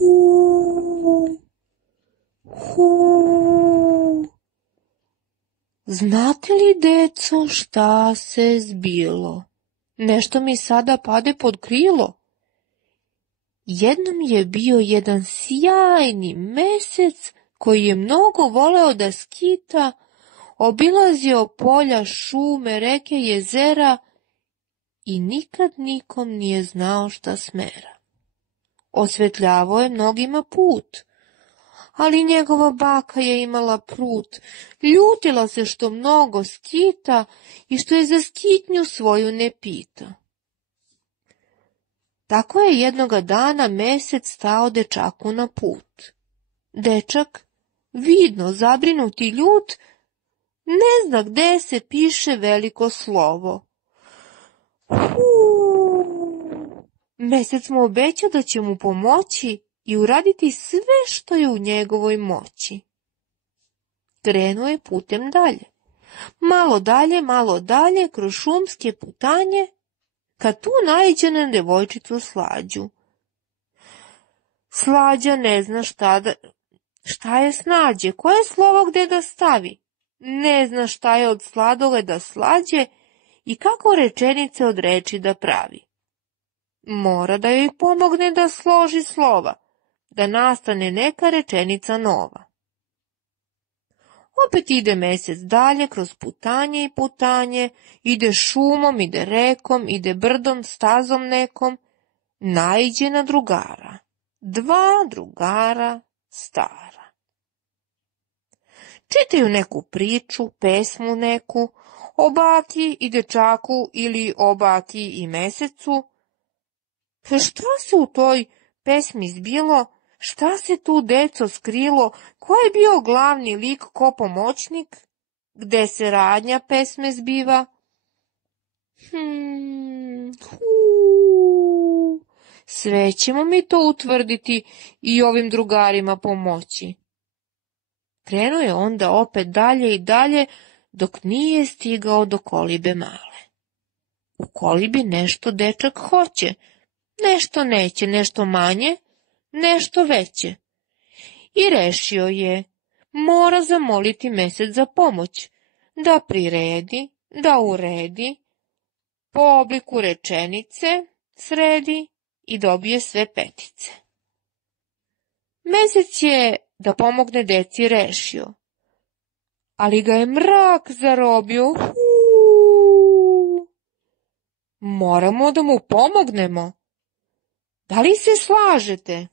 Hu, hu. Znate li, deco, šta se zbilo? Nešto mi sada pade pod krilo. Jednom je bio jedan sjajni mesec koji je mnogo voleo da skita, obilazio polja, šume, reke, jezera i nikad nikom nije znao šta smera. Osvetljavao je mnogima put, ali njegova baka je imala prut, ljutila se što mnogo skita i što je za skitnju svoju ne pita. Tako je jednoga dana mesec stao dečaku na put. Dečak, vidno zabrinut i ljut, ne zna gde se piše veliko slovo. Mesec mu obeća da će mu pomoći i uraditi sve što je u njegovoj moći. Krenuo je putem dalje. Malo dalje, kroz šumske putanje, kad tu naiđe na devojčicu Slađu. Slađa ne zna šta je snađe, koje slovo gde da stavi. Ne zna šta je od sladoleda slađe i kako rečenice od reči da pravi. Mora da joj pomogne da složi slova, da nastane neka rečenica nova. Opet ide mesec dalje kroz putanje i putanje, ide šumom, ide rekom, ide brdom, stazom nekom, naiđe na drugara. 2 drugara stara. Čitaju neku priču, pesmu neku, o baki i dečaku ili o baki i mesecu. Šta se u toj pesmi zbilo? Šta se tu, deco, skrilo? Ko je bio glavni lik, ko pomoćnik? Gde se radnja pesme zbiva? Sve ćemo mi to utvrditi i ovim drugarima pomoći. Krenuo je onda opet dalje i dalje, dok nije stigao do kolibe male. U kolibi nešto dečak hoće, nešto neće, nešto manje, nešto veće. I rešio je, mora zamoliti mesec za pomoć, da priredi, da uredi, po obliku rečenice sredi i dobije sve petice. Mesec je da pomogne deci rešio, ali ga je mrak zarobio. Moramo da mu pomognemo. Da li se slažete?